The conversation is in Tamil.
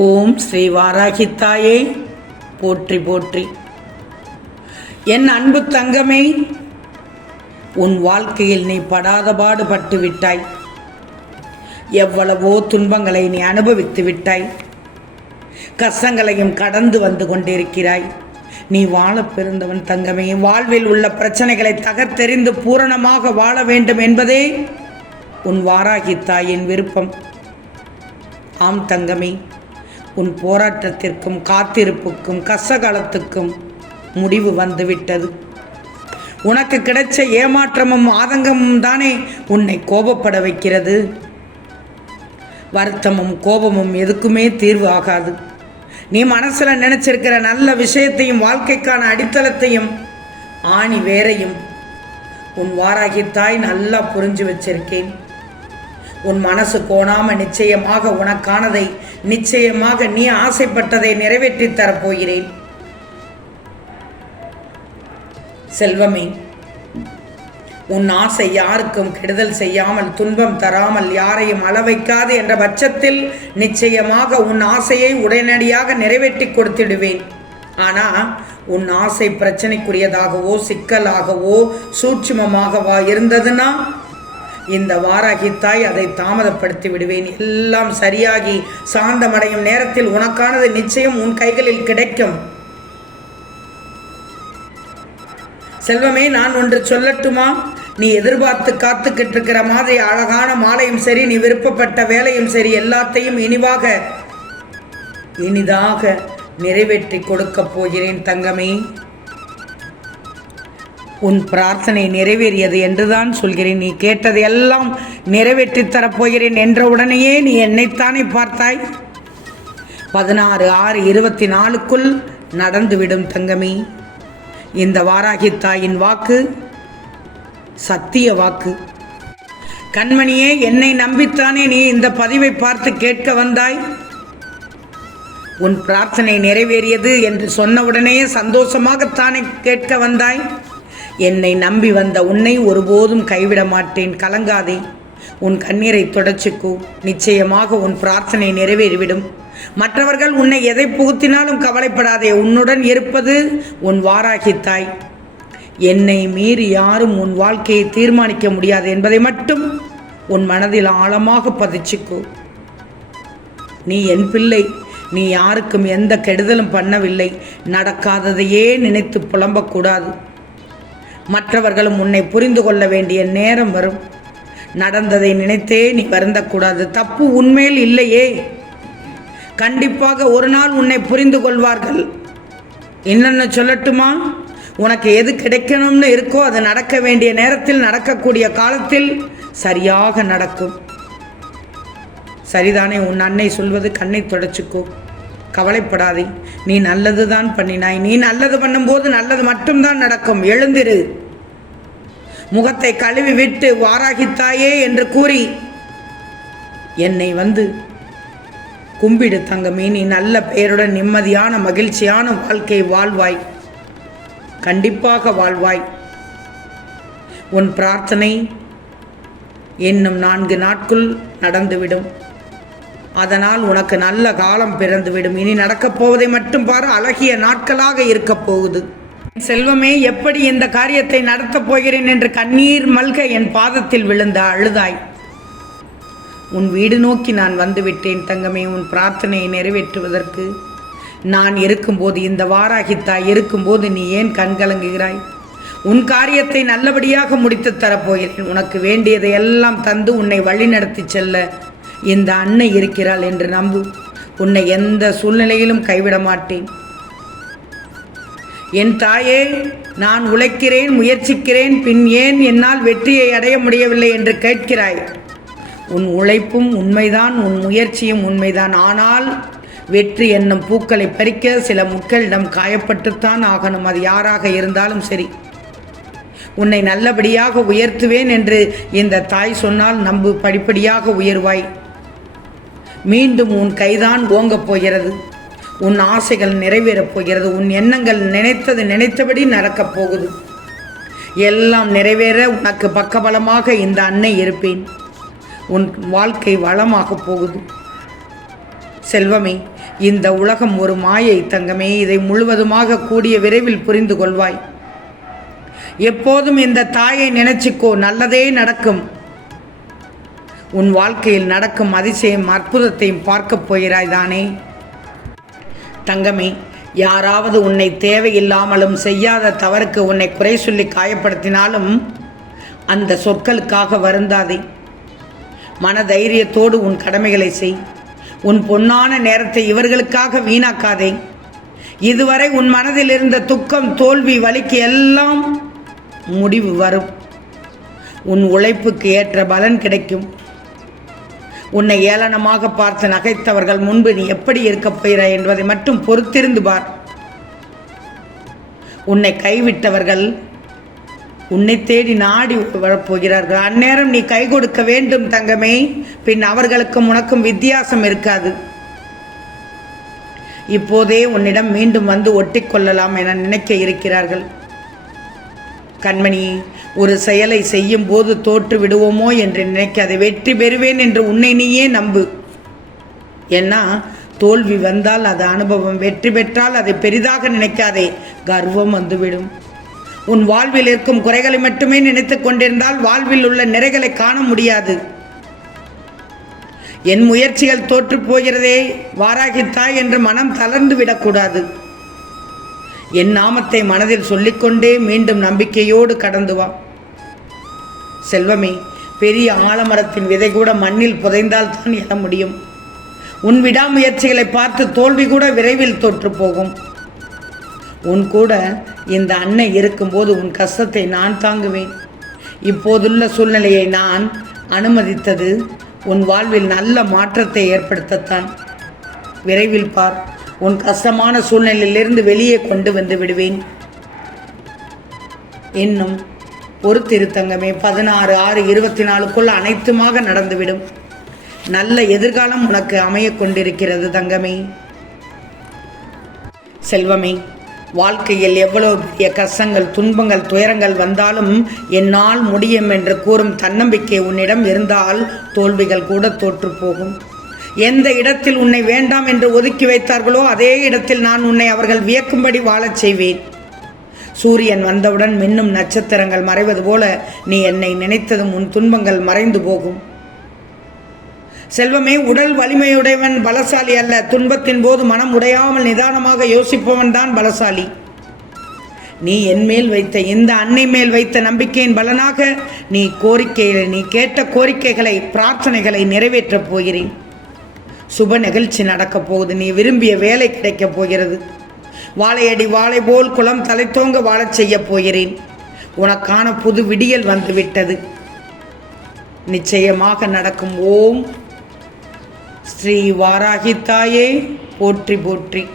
ஓம் ஸ்ரீ வாராகித்தாயே போற்றி போற்றி. என் அன்பு தங்கமே உன் வாழ்க்கையில் நீ படாத பாடுபட்டு விட்டாய். எவ்வளவோ துன்பங்களை நீ அனுபவித்து விட்டாய். கஷ்டங்களையும் கடந்து வந்து கொண்டிருக்கிறாய். நீ வாழ பிறந்தவன் தங்கமே வாழ்வில் உள்ள பிரச்சனைகளை தகர்த்தெறிந்து பூரணமாக வாழ வேண்டும் என்பதே உன் வாராகி தாயின் விருப்பம். ஆம் தங்கமே உன் போராட்டத்திற்கும் காத்திருப்புக்கும் கசகலத்துக்கும் முடிவு வந்துவிட்டது. உனக்கு கிடைச்ச ஏமாற்றமும் ஆதங்கமும் தானே உன்னை கோபப்பட வைக்கிறது. வருத்தமும் கோபமும் எதுக்குமே தீர்வு ஆகாது. நீ மனசில் நினைச்சிருக்கிற நல்ல விஷயத்தையும் வாழ்க்கைக்கான அடித்தளத்தையும் ஆணி வேறையும் உன் வாராகி தாய் நல்லா புரிஞ்சு வச்சிருக்கேன். உன் மனசு கோணாம நிச்சயமாக உனக்கானதை நிச்சயமாக நீ ஆசைப்பட்டதை நிறைவேற்றித் தரப்போகிறேன். செல்வமே உன் ஆசை யாருக்கும் கெடுதல் செய்யாமல் துன்பம் தராமல் யாரையும் அளவைக்காது என்ற பட்சத்தில் நிச்சயமாக உன் ஆசையை உடனடியாக நிறைவேற்றி கொடுத்திடுவேன். ஆனால் உன் ஆசை பிரச்சனைக்குரியதாகவோ சிக்கலாகவோ சூட்சுமமாகவா இருந்ததுன்னா இந்த வாராகி தாய் அதை தாமதப்படுத்தி விடுவேன். எல்லாம் சரியாகி சாந்தமடையும் நேரத்தில் உனக்கானது நிச்சயம் உன் கைகளில் கிடைக்கும். செல்வமே நான் ஒன்று சொல்லட்டுமா? நீ எதிர்பார்த்து காத்துக்கிட்டு இருக்கிற மாதிரி அழகான மாலையும் சரி நீ விருப்பப்பட்ட வேலையும் சரி எல்லாத்தையும் இனிவாக இனிதாக நிறைவேற்றி கொடுக்கப் போகிறேன் தங்கமே. உன் பிரார்த்தனை நிறைவேறியது என்றுதான் சொல்கிறேன். நீ கேட்டது எல்லாம் நிறைவேற்றித் தரப்போகிறேன் என்ற உடனேயே நீ என்னைத்தானே பார்த்தாய்? பதினாறு ஆறு இருபத்தி நாலுக்குள் நடந்துவிடும் தங்கமி. இந்த வாராகி தாயின் வாக்கு சத்திய வாக்கு. கண்மணியே என்னை நம்பித்தானே நீ இந்த பதிவை பார்த்து கேட்க வந்தாய்? உன் பிரார்த்தனை நிறைவேறியது என்று சொன்னவுடனே சந்தோஷமாகத்தானே கேட்க வந்தாய்? என்னை நம்பி வந்த உன்னை ஒருபோதும் கைவிட மாட்டேன். கலங்காதே. உன் கண்ணீரை தொடச்சிக்கோ. நிச்சயமாக உன் பிரார்த்தனை நிறைவேறிவிடும். மற்றவர்கள் உன்னை எதை புகுத்தினாலும் கவலைப்படாதே. உன்னுடன் இருப்பது உன் வாராகி தாய். என்னை மீறி யாரும் உன் வாழ்க்கையை தீர்மானிக்க முடியாது என்பதை மட்டும் உன் மனதில் ஆழமாக பதிச்சுக்கோ. நீ என் பிள்ளை. நீ யாருக்கும் எந்த கெடுதலும் பண்ணவில்லை. நடக்காததையே நினைத்து புலம்பக்கூடாது. மற்றவர்களும் உன்னை புரிந்து கொள்ள வேண்டிய நேரம் வரும். நடந்ததை நினைத்தே நீ வருந்தக்கூடாது. தப்பு உண்மையில் இல்லையே. கண்டிப்பாக ஒரு நாள் உன்னை புரிந்து கொள்வார்கள். என்னென்ன சொல்லட்டுமா? உனக்கு எது கிடைக்கணும்னு இருக்கோ அது நடக்க வேண்டிய நேரத்தில் நடக்கக்கூடிய காலத்தில் சரியாக நடக்கும். சரிதானே? உன் அன்னை சொல்வது கண்ணை தொடச்சிக்கோ. கவலைப்படாதே. நீ நல்லது தான் பண்ணினாய். நீ நல்லது பண்ணும்போது நல்லது மட்டும்தான் நடக்கும். எழுந்திரு. முகத்தை கழுவி விட்டு வாராகித்தாயே என்று கூறி என்னை வந்து கும்பிடு தங்கமே. நீ நல்ல பெயருடன் நிம்மதியான மகிழ்ச்சியான வாழ்க்கை வாழ்வாய். கண்டிப்பாக வாழ்வாய். உன் பிரார்த்தனை இன்னும் நான்கு நாட்குள் நடந்துவிடும். அதனால் உனக்கு நல்ல காலம் பிறந்துவிடும். இனி நடக்கப் போவதை மட்டும் பாரு அழகிய நாட்களாக இருக்கப் போகுது. செல்வமே எப்படி இந்த காரியத்தை நடத்தப் போகிறேன் என்று கண்ணீர் மல்க என் பாதத்தில் விழுந்த அழுதாய். உன் வீடு நோக்கி நான் வந்துவிட்டேன் தங்கமே உன் பிரார்த்தனையை நிறைவேற்றுவதற்கு. நான் இருக்கும்போது இந்த வாராகித்தாய் இருக்கும்போது நீ ஏன் கண்கலங்குகிறாய் உன் காரியத்தை நல்லபடியாக முடித்து தரப்போகிறேன் உனக்கு வேண்டியதை எல்லாம் தந்து உன்னை வழிநடத்தி செல்ல இந்த அன்னை இருக்கிறாள் என்று நம்பு. உன்னை எந்த சூழ்நிலையிலும் கைவிட மாட்டேன். என் தாயே நான் உழைக்கிறேன் முயற்சிக்கிறேன் பின் ஏன் என்னால் வெற்றியை அடைய முடியவில்லை என்று கேட்கிறாய்? உன் உழைப்பும் உண்மைதான் உன் முயற்சியும் உண்மைதான். ஆனால் வெற்றி என்னும் பூக்களை பறிக்க சில முக்களிடம் காயப்பட்டுத்தான் ஆகணும். அது யாராக இருந்தாலும் சரி. உன்னை நல்லபடியாக உயர்த்துவேன் என்று இந்த தாய் சொன்னால் நம்பு படிப்படியாக உயர்வாய். மீண்டும் உன் கைதான் ஓங்கப் போகிறது. உன் ஆசைகள் நிறைவேறப் போகிறது. உன் எண்ணங்கள் நினைத்தது நினைத்தபடி நடக்கப் போகுது. எல்லாம் நிறைவேற உனக்கு பக்கபலமாக இந்த அன்னை இருப்பேன். உன் வாழ்க்கை வளமாக போகுது. செல்வமே இந்த உலகம் ஒரு மாயை தங்கமே. இதை முழுவதுமாக கூடிய விரைவில் புரிந்து கொள்வாய். எப்போதும் இந்த தாயை நினைச்சிக்கோ நல்லதே நடக்கும். உன் வாழ்க்கையில் நடக்கும் அதிசயம் அற்புதத்தையும் பார்க்கப் போகிறாய் தானே? தங்கமே யாராவது உன்னை தேவையில்லாமலும் செய்யாத தவறுக்கு உன்னை குறை சொல்லி காயப்படுத்தினாலும் அந்த சொற்களுக்காக வருந்தாதே. மனதைரியத்தோடு உன் கடமைகளை செய். உன் பொன்னான நேரத்தை இவர்களுக்காக வீணாக்காதே. இதுவரை உன் மனதில் இருந்த துக்கம் தோல்வி வலிக்கு எல்லாம் முடிவு வரும். உன் உழைப்புக்கு ஏற்ற பலன் கிடைக்கும். உன்னை ஏளனமாக பார்த்து நகைத்தவர்கள் முன்பு நீ எப்படி இருக்கப் போகிறாய் என்பதை மட்டும் பொறுத்திருந்து பார். உன்னை கைவிட்டவர்கள் உன்னை தேடி நாடி வரப்போகிறார்கள். அந்நேரம் நீ கை கொடுக்க வேண்டும் தங்கமே. பின் அவர்களுக்கும் உனக்கும் வித்தியாசம் இருக்காது. இப்போதே உன்னிடம் மீண்டும் வந்து ஒட்டிக்கொள்ளலாம் என நினைக்க இருக்கிறார்கள். கண்மணி ஒரு செயலை செய்யும் போது தோற்று விடுவோமோ என்று நினைக்காதே. வெற்றி பெறுவேன் என்று உன்னை நீயே நம்பு. ஏன்னா தோல்வி வந்தால் அது அனுபவம். வெற்றி பெற்றால் அதை பெரிதாக நினைக்காதே. கர்வம் வந்துவிடும். உன் வாழ்வில் இருக்கும் குறைகளை மட்டுமே நினைத்துக் கொண்டிருந்தால் வாழ்வில் உள்ள நிறைகளை காண முடியாது. என் முயற்சிகள் தோற்று போகிறதே. வாராகித்தாய் என்று மனம் தளர்ந்து விடக்கூடாது. என் நாமத்தை மனதில் சொல்லிக்கொண்டே மீண்டும் நம்பிக்கையோடு கடந்து வா. செல்வமே பெரிய ஆலமரத்தின் விதை கூட மண்ணில் புதைந்தால் தான் எழ முடியும். உன் விடாமுயற்சிகளை பார்த்து தோல்வி கூட விரைவில் தோற்று போகும். உன் கூட இந்த அன்னை இருக்கும்போது உன் கஷ்டத்தை நான் தாங்குவேன். இப்போதுள்ள சூழ்நிலையை நான் அனுமதித்தது உன் வாழ்வில் நல்ல மாற்றத்தை ஏற்படுத்தத்தான். விரைவில் பார். உன் கஷ்டமான சூழ்நிலையிலிருந்து வெளியே கொண்டு வந்து விடுவேன். இன்னும் ஒரு திருத்தங்கமே பதினாறு ஆறு இருபத்தி நாலுக்குள் அனைத்துமாக நடந்துவிடும். நல்ல எதிர்காலம் உனக்கு அமைய கொண்டிருக்கிறது தங்கமே. செல்வமே வாழ்க்கையில் எவ்வளவு பெரிய கஷ்டங்கள் துன்பங்கள் துயரங்கள் வந்தாலும் என்னால் முடியும் என்று கூறும் தன்னம்பிக்கை உன்னிடம் இருந்தால் தோல்விகள் கூட தோற்று போகும். எந்த இடத்தில் உன்னை வேண்டாம் என்று ஒதுக்கி வைத்தார்களோ அதே இடத்தில் நான் உன்னை அவர்கள் வியக்கும்படி வாழச் செய்வேன். சூரியன் வந்தவுடன் மின்னும் நட்சத்திரங்கள் மறைவது போல நீ என்னை நினைத்ததும் உன் துன்பங்கள் மறைந்து போகும். செல்வமே உடல் வலிமையுடையவன் பலசாலி அல்ல. துன்பத்தின் போது மனம் உடையாமல் நிதானமாக யோசிப்பவன் தான் பலசாலி. நீ என் மேல் வைத்த இந்த அன்னை மேல் வைத்த நம்பிக்கையின் பலனாக நீ கோரிக்கைகளை நீ கேட்ட கோரிக்கைகளை பிரார்த்தனைகளை நிறைவேற்றப் போகிறேன். சுப நிகழ்ச்சி நடக்கப் போகுது. நீ விரும்பிய வேலை கிடைக்கப் போகிறது. வாழையடி வாழை போல் குளம் தலைத்தோங்க வாழச் செய்யப் போகிறேன். உனக்கான புது விடியல் வந்துவிட்டது. நிச்சயமாக நடக்கும். ஓம் ஸ்ரீ வாராகி தாயே போற்றி போற்றி.